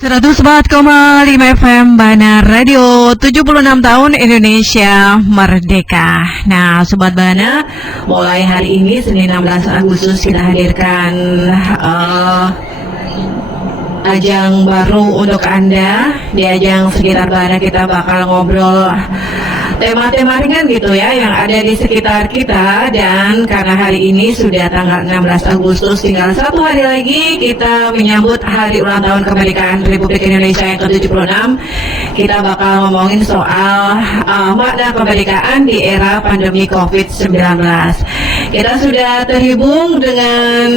104,5 FM Bana Radio, 76 tahun Indonesia Merdeka. Nah, Sobat Bana, mulai hari ini Senin 16 Agustus kita hadirkan ajang baru untuk Anda. Di ajang sekitar Bana kita bakal ngobrol tema-tema ringan gitu ya yang ada di sekitar kita. Dan karena hari ini sudah tanggal 16 Agustus, tinggal satu hari lagi kita menyambut hari ulang tahun kemerdekaan Republik Indonesia yang ke-76. Kita bakal ngomongin soal makna kemerdekaan di era pandemi COVID-19. Kita sudah terhubung dengan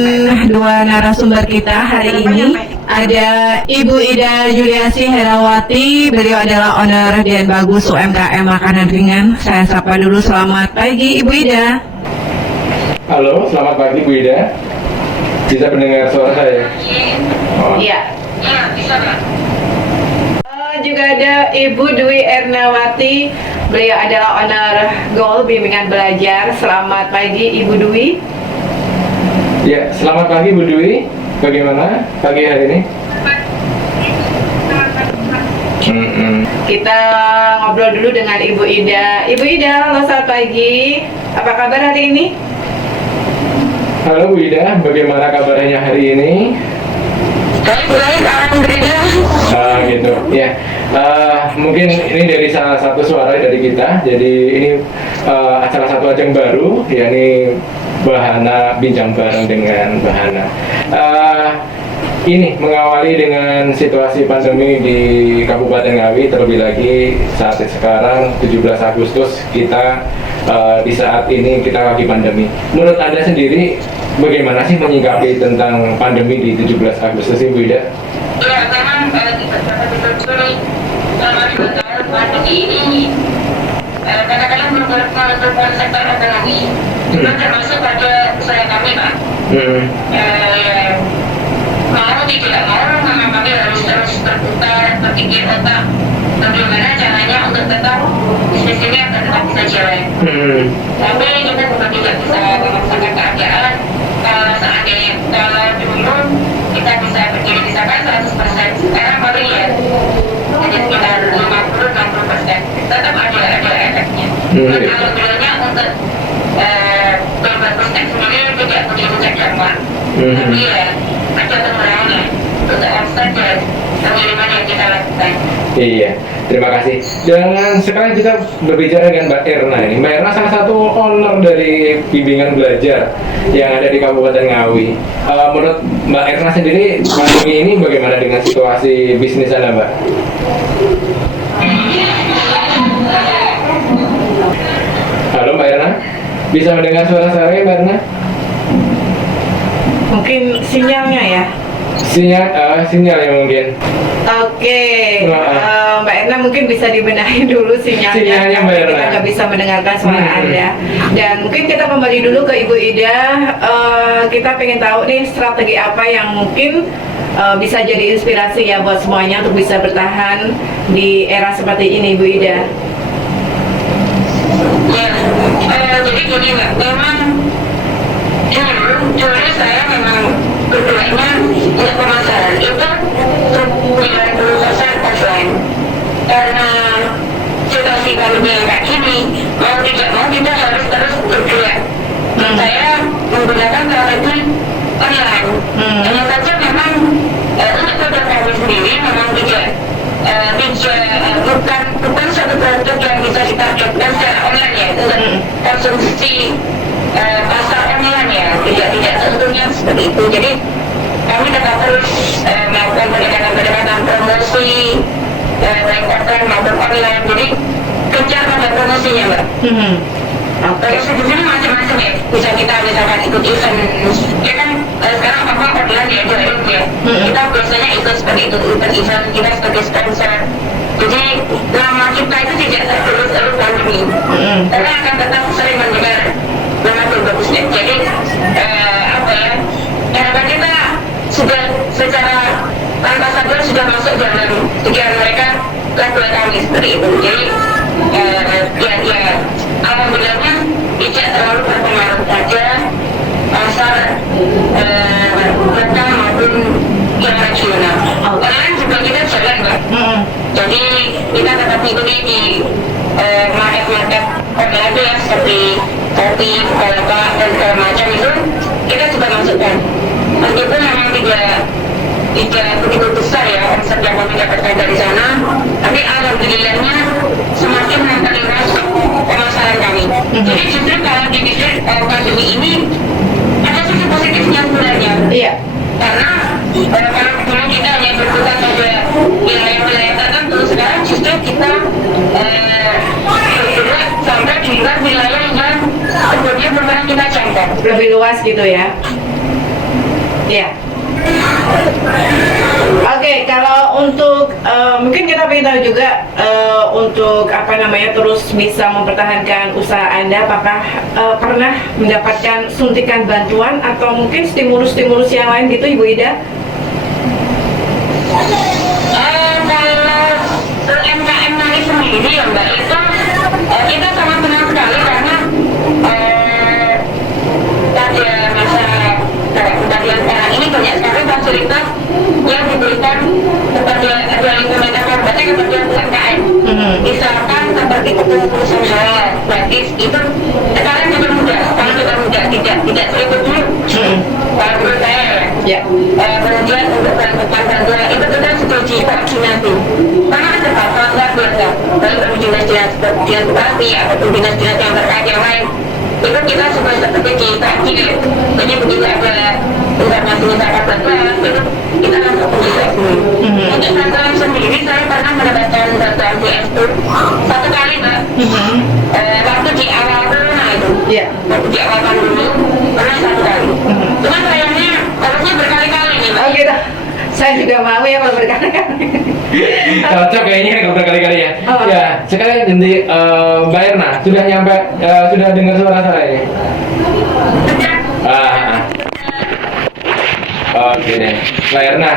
dua narasumber kita hari ini. Ada Ibu Ida Juliasi Herawati, beliau adalah owner Dian Bagus UMKM Makanan Ringan. Saya sapa dulu, selamat pagi Ibu Ida. Halo, selamat pagi Bu Ida. Bisa mendengar suara saya? Iya. Bisa. Juga ada Ibu Dwi Ernawati, beliau adalah owner Goal Bimbingan Belajar. Selamat pagi Ibu Dwi. Ya, selamat pagi Bu Dwi. Bagaimana pagi hari ini? Kita ngobrol dulu dengan Ibu Ida. Ibu Ida, halo, selamat pagi. Apa kabar hari ini? Halo Bu Ida, bagaimana kabarnya hari ini? Baik, alhamdulillah. Gitu. Ya, mungkin ini dari salah satu suara dari kita. Jadi ini salah satu ajang baru, yakni Bahana Bincang Bareng dengan Bahana. Ini mengawali dengan situasi pandemi di Kabupaten Ngawi, terlebih lagi saat sekarang 17 Agustus kita di saat ini kita lagi pandemi. Menurut Anda sendiri bagaimana sih menyikapi tentang pandemi di 17 Agustus Ibu Ida? Ya, memang betul-betul pandemi ini kadang-kadang menurut sektor ekonomi itu termasuk pada usaha kami, Pak. Mau tidak mau memang kami harus terus berputar, berpikir otak bagaimana caranya untuk tetap bisnis ini agar tetap bisa jalan. Tapi kita juga tidak bisa memaksakan keadaan. Kalau seandainya dulu kita bisa berdiri misalkan 100%, sekarang paling ya hanya sekitar 50-60%, tetap ada efeknya. Alhamdulillahnya untuk berbagus sendiri tidak begitu terdampak. Tapi ya ada pengurangannya untuk omset dan pengiriman yang kita lakukan. Iya, terima kasih. Dan sekarang kita berbicara dengan Mbak Erna ini. Mbak Erna salah satu owner dari bimbingan belajar yang ada di Kabupaten Ngawi. Menurut Mbak Erna sendiri, pandemi ini bagaimana dengan situasi bisnis Anda, Mbak? Halo Mbak Erna, bisa mendengar suara saya Mbak Erna? Mungkin sinyalnya ya. Sinyal ya mungkin. Oke, Mbak Erna mungkin bisa dibenahi dulu sinyalnya Mbak Erna. kita nggak bisa mendengarkan suara Anda. Dan mungkin kita kembali dulu ke Ibu Ida. Kita pengen tahu nih strategi apa yang mungkin bisa jadi inspirasi ya buat semuanya untuk bisa bertahan di era seperti ini, Ibu Ida. Ya, jadi gini Mbak, memang dulu saya memang bergeraknya untuk pemasaran itu 90% offline. Karena situasi pandemi yang kayak gini, mau tidak mau kita harus terus bergerak. Saya menggunakan strategi online. Hanya saja memang untuk produk kami sendiri memang bukan satu produk yang bisa ditargetkan secara online ya untuk konsumsi pasar online ya, tidak tentunya seperti itu. Jadi kami tetap terus melakukan pendekatan promosi baik offline maupun online. Jadi kejar pada promosinya Mbak. Terus di sini macam-macam ya, bisa kita misalkan ikut event ya kan, sekarang apa online ya ya. Kita biasanya ikut seperti itu event kita sebagai sponsor. Jadi nama kita itu tidak terus pandemi, tapi akan tetap sering mendengar nama bagusnya. Jadi apa ya, harapan kita sudah secara tanpa sadar sudah masuk dalam pikiran mereka lagu kami seperti itu. Jadi ya alhamdulillahnya tidak terlalu berpengaruh saja pasar lokal maupun yang regional. Online juga kita kita jalan Mbak. Jadi kita tetap ikuti di market-market online ya, seperti kopi, Bukalapak dan segala macam itu kita juga masukkan. Meskipun memang tidak begitu besar ya omset yang kami dapatkan dari sana, tapi alhamdulillahnya semakin memperluas pemasaran kami. Jadi justru kalau dipikir pandemi ini ada sisi positifnya sebenarnya. Iya. Karena kalau dulu kita hanya berputar pada wilayah-wilayah tertentu, sekarang justru kita bergerak sampai di luar wilayah yang sebelumnya belum pernah kita jangkau. Lebih luas gitu ya. Iya. Oke, kalau untuk mungkin kita ingin tahu juga untuk apa namanya terus bisa mempertahankan usaha Anda, apakah pernah mendapatkan suntikan bantuan atau mungkin stimulus-stimulus yang lain gitu, Ibu Ida? Kalau UMKM ini sendiri ya Mbak, itu kita sangat senang sekali karena pada masa kejadian sekarang ini banyak sekali fasilitas yang diberikan kepada lingkungan kabupaten kepada UMKM. Misalkan seperti usaha gratis itu sekarang juga mudah, tidak seribut dulu. Kalau menurut saya ya. Kemudian untuk bantuan itu kita setuju vaksinasi. Karena ada hal-hal luar biasa, baik dari dinas-dinas bupati ataupun dinas-dinas yang terkait yang lain. Itu kita supaya seperti divaksin. Jadi begitu ada informasi masyarakat bantuan, itu kita langsung divaksin. Untuk bantuan sendiri saya pernah mendapatkan bantuan BSU satu kali Mbak. Waktu di awal corona itu, waktu di awal pandemi pernah satu kali. Cuman sayangnya harusnya berkali-kali nih Mbak. Oh gitu. Saya juga mau ya kalau berkali-kali. Cocok kayaknya kalau berkali-kali ya. Ya, sekarang nanti Mbak Erna sudah nyampe, sudah dengar suara saya ini. Oke deh, Mbak Erna,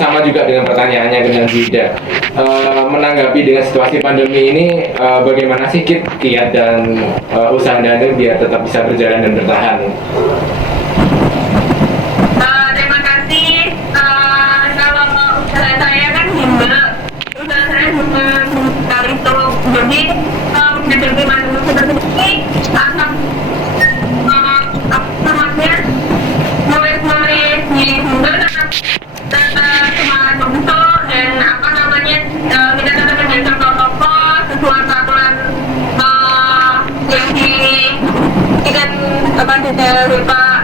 sama juga dengan pertanyaannya dengan Zida. Menanggapi dengan situasi pandemi ini, bagaimana sih kiat dan usaha Anda biar tetap bisa berjalan dan bertahan? Terima kasih. Kalau usaha saya kan himbau, usaha saya bukan dari itu. Jadi menjadi mandiri seperti ini, akan maksudnya nulis himbau tetap semangat untuk dan apa namanya kita tetap menjaga protokol sesuai peraturan yang diberikan detail Pak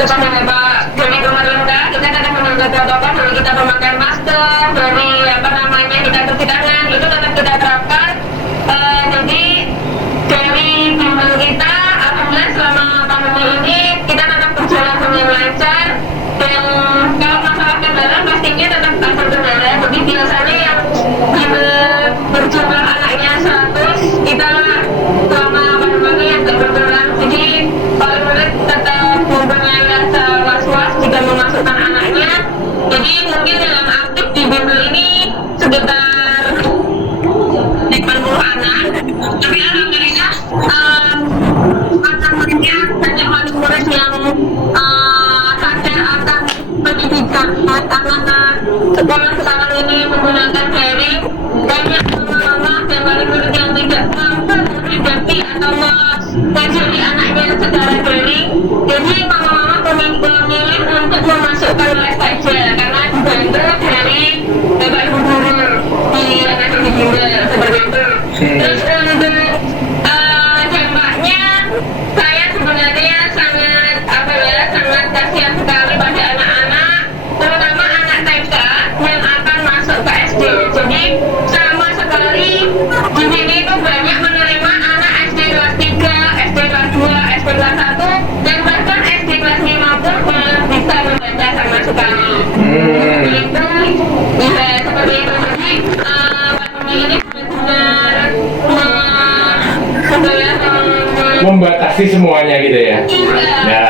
kepada Bapak Joni Pemerintah. Kita tetap menjaga protokol, dari kita memakai masker, dari apa namanya kita cuci tangan, itu tetap kita terapkan. Jadi dari bimbel kita alhamdulillah selama pandemi ini kita tetap berjalan dengan lancar. Dan kalau masalah kendala pastinya tetap ada kendala. Jadi biasanya yang berjumlah anaknya 100, kita selama pandemi yang tidak berkurang. Jadi paling murid tetap mempunyai rasa was-was jika memasukkan anaknya. Jadi mungkin yang aktif di bimbel ini sekitar 80 anak. Tapi alhamdulillah murid-muridnya banyak murid yang sadar akan pendidikan karena sekolah sekarang ini menggunakan daring. Banyak mama dan murid-murid yang tidak mampu mengikuti atau mengajari anaknya secara daring. Jadi mama-mama memilih untuk memasukkan les saja karena dibantu dari bapak ibu guru di yang ada di bimbel seperti itu. Terus untuk dampaknya saya sebenarnya sangat kasihan sekali pada anak-anak, terutama anak TK yang akan masuk ke SD. Jadi sama sekali di sini itu banyak menerima anak SD kelas 3, SD kelas 2, SD kelas 1 dan bahkan SD kelas 5 pun belum bisa membaca sama sekali. Itu bisa seperti itu. Jadi pandemi ini benar-benar membatasi semuanya gitu ya. Iya.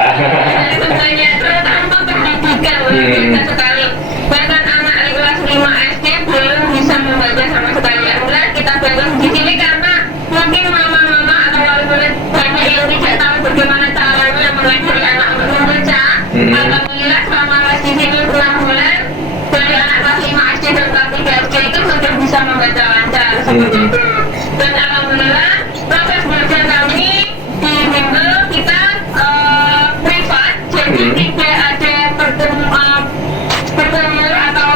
Sebenarnya terutama pendidikan bisa sekali. Bahkan anak di kelas 5 SD belum bisa membaca sama sekali. Alhamdulillah kita bangun di sini karena mungkin mama-mama atau wali-wali banyak yang tidak tahu bagaimana caranya mengajari anak untuk membaca. Alhamdulillah selama les di di sini 6 bulan dari anak kelas 5 SD dan kelas 3 SD itu sudah bisa membaca lancar seperti itu. Dan alhamdulillah proses belajar kami di bimbel kita privat, jadi tidak ada bertemu atau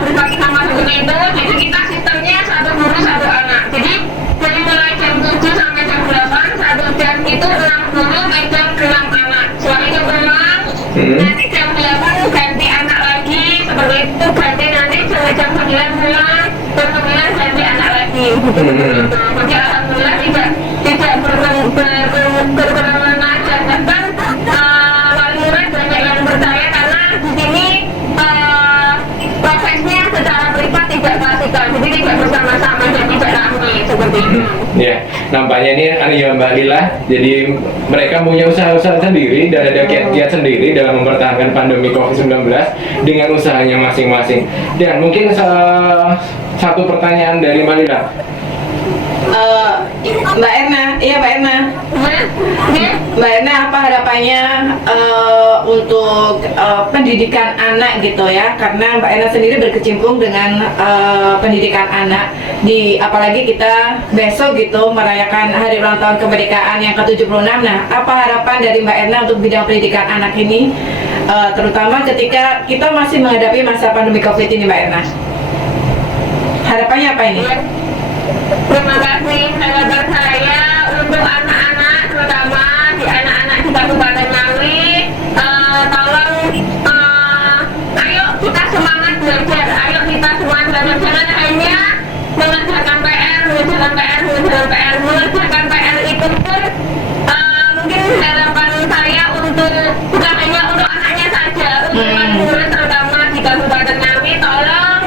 berbagi sama seperti itu. Jadi kita sistemnya satu guru satu anak. Jadi dari mulai jam 7 sampai jam 8 satu jam itu 6 guru megang 6 anak. Setelah itu pulang, nanti jam 8 ganti anak lagi seperti itu, ganti nanti sampai jam 9 pulang, jam 9 ganti anak lagi. Jadi alhamdulillah tidak berkerumun aja. Bahkan wali murid banyak yang percaya karena di sini prosesnya secara privat tidak klasikan, jadi tidak bersama-sama dan tidak ramai seperti itu. Ya, nampaknya ini ya Mbak Lila, jadi mereka punya usaha-usaha sendiri dan ada kiat-kiat sendiri dalam mempertahankan pandemi COVID-19 dengan usahanya masing-masing. Dan mungkin satu pertanyaan dari Mbak Lila. Mbak Erna, iya Mbak Erna. Mbak Erna, apa harapannya untuk pendidikan anak gitu ya? Karena Mbak Erna sendiri berkecimpung dengan pendidikan anak. Apalagi kita besok gitu merayakan Hari Ulang Tahun Kemerdekaan yang ke-76. Nah, apa harapan dari Mbak Erna untuk bidang pendidikan anak ini? Terutama ketika kita masih menghadapi masa pandemi COVID ini, Mbak Erna. Harapannya apa ini? Terima kasih harapan saya untuk anak-anak, terutama di anak-anak di Kabupaten Ngawi. Tolong, ayo kita semangat belajar, ayo kita semangat belajar. Jangan hanya mengerjakan PR, mengerjakan PR itu pun mungkin harapan saya untuk bukan hanya untuk anaknya saja, untuk murid terutama di Kabupaten Ngawi. Tolong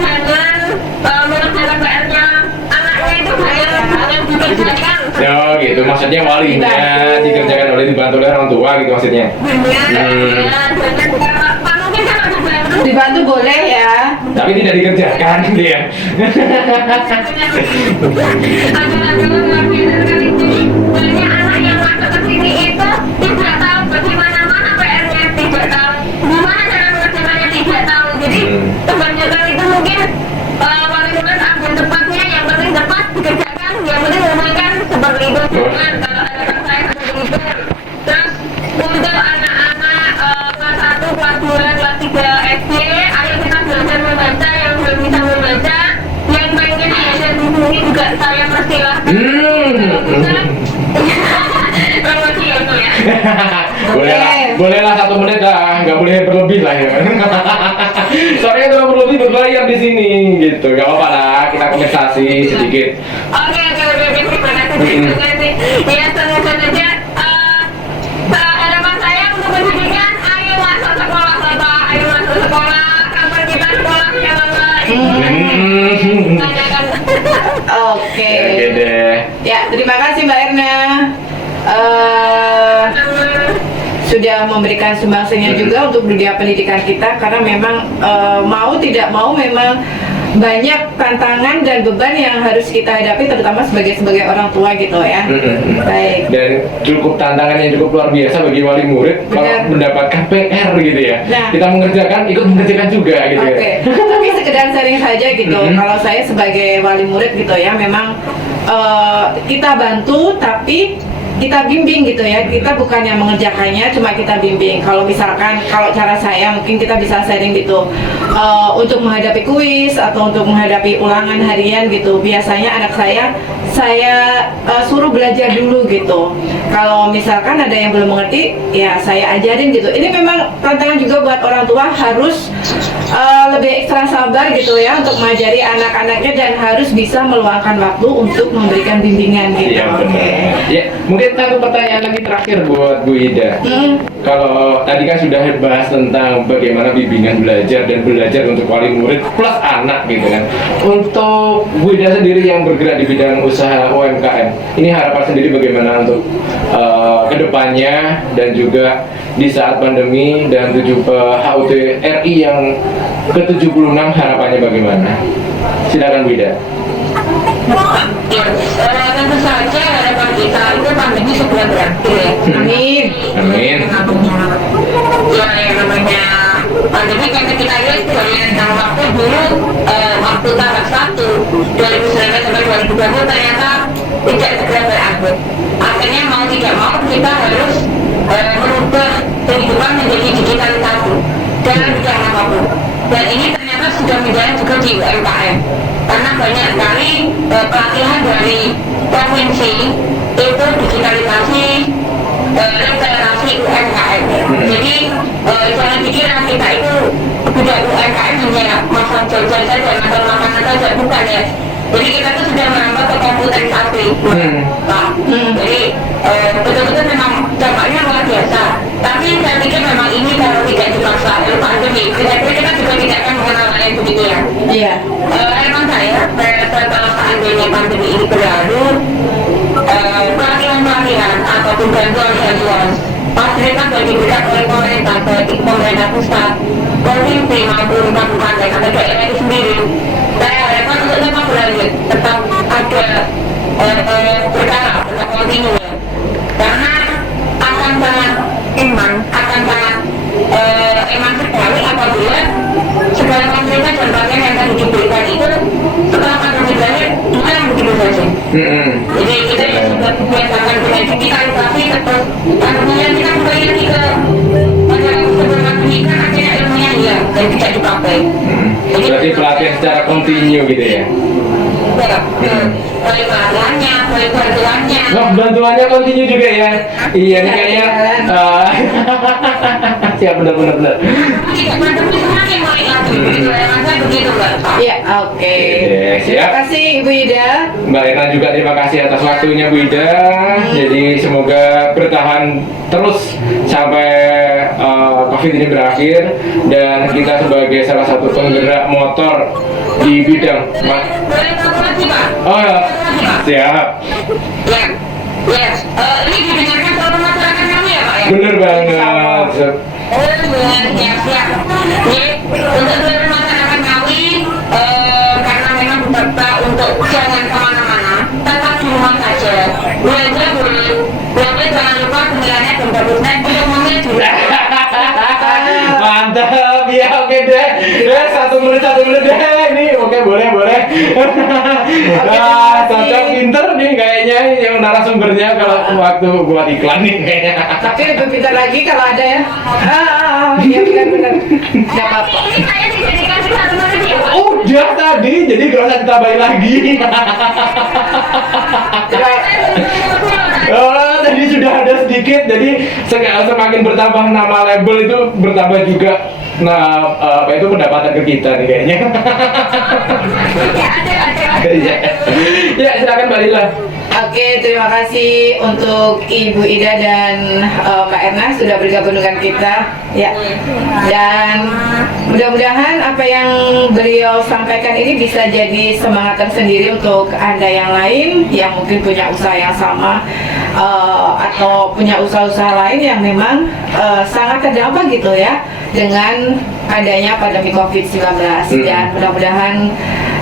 jangan mengerjakan PR-nya anaknya itu jangan dikerjakan. Oh gitu, maksudnya walinya dikerjakan dibantu oleh orang tua gitu maksudnya. Mungkin kalau Dibantu boleh ya. Tapi tidak dikerjakan gitu ya. Banyak anak yang masuk ke sini itu tidak tahu bagaimana PR-nya, tidak tahu gimana cara mengerjakannya, tidak tahu. Jadi kebanyakan itu mungkin wali murid ambil tempatnya, yang penting tepat dikerjakan, yang penting ngomongkan seperti itu. Jangan kalau ada saya seperti itu. Terus untuk anak-anak kelas 1, kelas 2, kelas 3 SD, ayo kita belajar membaca. Yang belum bisa membaca, yang pengen belajar di sini juga saya persilahkan. Promosi ya ini ya. Bolehlah 1 menit lah, nggak boleh berlebih lah ya. Soalnya kalau berlebih berbayar di sini gitu, nggak apa-apa lah, kita kompensasi sedikit. Oke, terima kasih. Ya, semoga saja harapan saya untuk pendidikan, ayo masuk sekolah Bapak, ayo masuk sekolah, kapan kita sekolah ya Bapak? Oke. Oke deh. Ya, terima kasih Mbak Erna. Sudah memberikan sumbangsihnya juga untuk dunia pendidikan kita, karena memang mau tidak mau memang banyak tantangan dan beban yang harus kita hadapi, terutama sebagai orang tua gitu ya. Baik. Dan cukup tantangan yang cukup luar biasa bagi wali murid kalau mendapatkan PR gitu ya. Nah, kita mengerjakan, ikut mengerjakan juga gitu ya. Oke. Tapi sekedar sharing saja gitu. Kalau saya sebagai wali murid gitu ya, memang kita bantu tapi kita bimbing gitu ya. Kita bukan yang mengerjakannya, cuma kita bimbing. Kalau misalkan, kalau cara saya mungkin kita bisa sharing gitu, untuk menghadapi kuis atau untuk menghadapi ulangan harian gitu. Biasanya anak saya suruh belajar dulu gitu. Kalau misalkan ada yang belum mengerti, ya saya ajarin gitu. Ini memang tantangan juga buat orang tua, harus lebih ekstra sabar gitu ya untuk mengajari anak-anaknya, dan harus bisa meluangkan waktu untuk memberikan bimbingan gitu. Iya, benar. Ya, mungkin satu pertanyaan lagi terakhir buat Bu Ida. Kalau tadi kan sudah bahas tentang bagaimana bimbingan belajar dan belajar untuk wali murid plus anak gitu kan. Untuk Bu Ida sendiri yang bergerak di bidang usaha UMKM, ini harapan sendiri bagaimana untuk kedepannya, dan juga di saat pandemi dan HUT RI yang ke-76 harapannya bagaimana? Silakan Bu Ida. Ya, tentu saja harapan kita itu pandemi segera berakhir ya. Amin. Amin. Ya, yang namanya pandemi kan kita lihat dalam waktu dulu waktu tanggal 1 2019 sampai 2020 ternyata tidak segera berakhir. Akhirnya mau tidak mau kita harus merubah kehidupan menjadi digitalisasi dalam bidang apapun. Dan ini ternyata sudah menjadi juga di UMKM karena banyak sekali pelatihan dari provinsi itu digitalisasi literasi UMKM. Jadi jangan dikira kita itu budak UMKM hanya makan jajan saja, makan makanan saja, bukan ya. Jadi kita tuh sudah merambah ke komputerisasi. Jadi betul-betul memang dampaknya luar biasa. Tapi saya pikir memang ini kalau tidak dipaksa oleh pandemi, kira-kira kita juga tidak akan mengenal hal yang demikian. Iya. Emang saya setelah seandainya pandemi ini berlalu, pelatihan-pelatihan ataupun bantuan-bantuan fasilitas yang diberikan oleh pemerintah, baik pemerintah pusat, provinsi maupun kabupaten atau daerah itu sendiri, saya harapkan untuk memang berlanjut, tetap ada berkala, tetap kontinu, karena akan sangat akan sangat eman sekali apabila segala fasilitas dan bagian yang tadi diberikan itu setelah pandemi berakhir hilang begitu saja. Jadi kita sudah biasakan dengan digitalisasi terus kemudian kita kembali lagi ke masyarakat pendidikan akhirnya ilmunya hilang dan tidak dipakai. Jadi Berarti pelatihan secara kontinu gitu ya? Baik pelatihannya, baik bantuannya. Wah, bantuannya kontinu juga ya? Iya nih kayaknya. Siap, benar. Tidak pandemi semakin baik lagi. Saya begitu Mbak. Iya, oke. Siap. Terima kasih Ibu Ida. Mbak Erna juga terima kasih atas waktunya Bu Ida. Jadi semoga bertahan terus sampai COVID ini berakhir dan kita sebagai salah satu penggerak motor di bidang Boleh tahu lagi Pak? oh ya, siap. Ya. Ini didengarkan seluruh masyarakat kami ya Pak ya? Bener banget. Siap. Jadi untuk seluruh masyarakat kami, karena memang beberapa untuk jangan kemana-mana, tetap di rumah saja. Belanja boleh, jangan lupa sebenarnya dan bagusnya untuk memilih juga. Mantap, ya oke deh. Satu menit deh. Ini oke boleh. Cocok pinter nih kayaknya yang narasumbernya kalau waktu buat iklan nih kayaknya. Tapi lebih pintar lagi kalau ada ya. Iya benar. Gak apa-apa. Ini saya dijadikan satu menit ya Pak. Udah tadi, jadi gak usah ditambahin lagi. Oh, tadi sudah ada sedikit, jadi semakin bertambah nama label itu bertambah juga. Nah, apa itu pendapatan ke kita nih kayaknya. Ada. Ya, silakan Mbak Lila. Oke, terima kasih untuk Ibu Ida dan Mbak Erna sudah bergabung dengan kita. Ya, dan mudah-mudahan apa yang beliau sampaikan ini bisa jadi semangat tersendiri untuk Anda yang lain yang mungkin punya usaha yang sama atau punya usaha-usaha lain yang memang sangat terdampak gitu ya dengan adanya pandemi COVID-19. Dan mudah-mudahan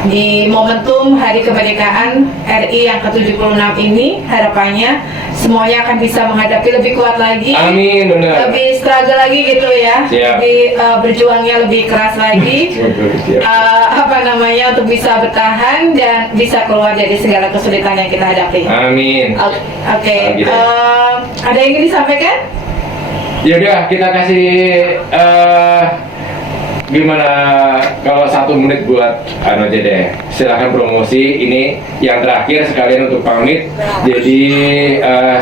di momentum Hari Kemerdekaan RI yang ke-76 ini harapannya semuanya akan bisa menghadapi lebih kuat lagi. Amin, benar. Lebih struggle lagi gitu ya. Siap. Lebih berjuangnya lebih keras lagi. Untuk bisa bertahan dan bisa keluar dari segala kesulitan yang kita hadapi. Amin. Oke. Ada yang ingin disampaikan? Yaudah, kita kasih gimana kalau 1 menit buat aja deh. Silahkan promosi ini yang terakhir sekalian untuk pamit. Jadi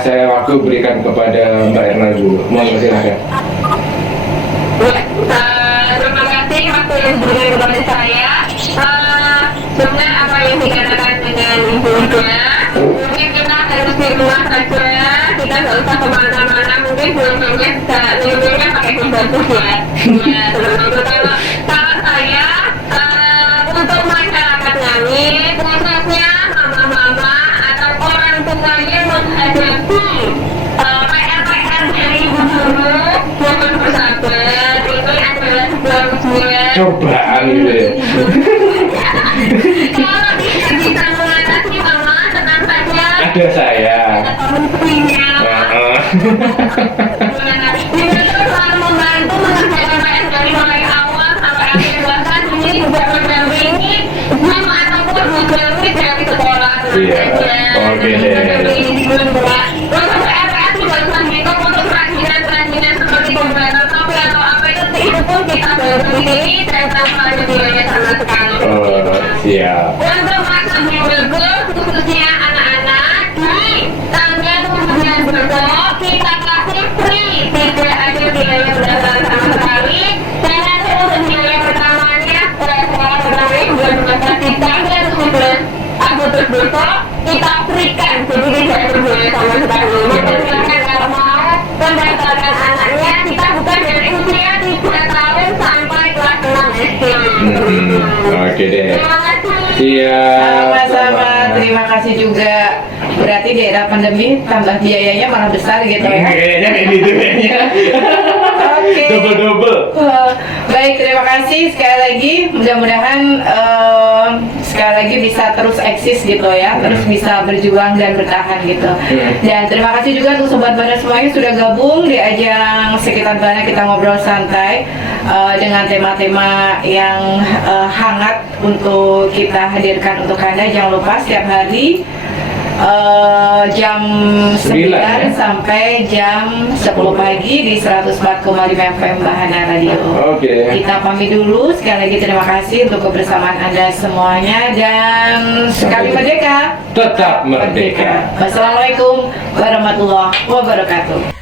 saya waktu berikan kepada Mbak Erna dulu. Mohon silakan. Terima kasih waktu yang diberikan kepada saya. Sebenarnya apa yang dikatakan dengan Ibu Ida, mungkin kita harus di rumah saja. Kita nggak usah kemana-mana. Mungkin bulannya bisa pakai pembantu ya. Ya, seperti itu. Kalau saya untuk masyarakat kami, khususnya mama-mama atau orang tua yang menghadapi PR-PR dari guru, mohon bersabar. Ini adalah sebuah ujian. Cobaan gitu ya. Kalau tidak bisa mengatasi mama, tenang saja. Ada saya. Punya. Kita selalu membantu mengerjakan untuk di sini saya tanpa ada biaya sama sekali. Oh, siap. Untuk maksudnya juga khususnya anak-anak di tangga kemudian berdoa kita kasih free, tidak ada biaya berdasar sama sekali. Dan nanti untuk biaya pertamanya sekolah pertama bulan masa kita dan kemudian Agustus besok kita berikan, jadi tidak ada biaya sama sekali. Maka silakan kalau mau mendaftarkan anaknya, kita buka dari usia 3 tahun sampai kelas 6 SD. Oke deh. Terima kasih. Siap. Sama-sama, terima kasih juga. Berarti di era pandemi tambah biayanya malah besar gitu ya. Kayaknya kayak gitu kayaknya. Oke. Double. Baik, terima kasih sekali lagi. Mudah-mudahan sekali lagi bisa terus eksis gitu ya, terus bisa berjuang dan bertahan gitu. Dan terima kasih juga untuk sobat Bana semuanya sudah gabung di ajang sekitar Bana kita ngobrol santai dengan tema-tema yang hangat untuk kita hadirkan untuk Anda. Jangan lupa setiap hari jam 9 ya? sampai jam 10 pagi di 104,5 FM Bahana Radio. Oke. Kita pamit dulu. Sekali lagi terima kasih untuk kebersamaan Anda semuanya dan sekali merdeka Tetap merdeka. Wassalamualaikum warahmatullahi wabarakatuh.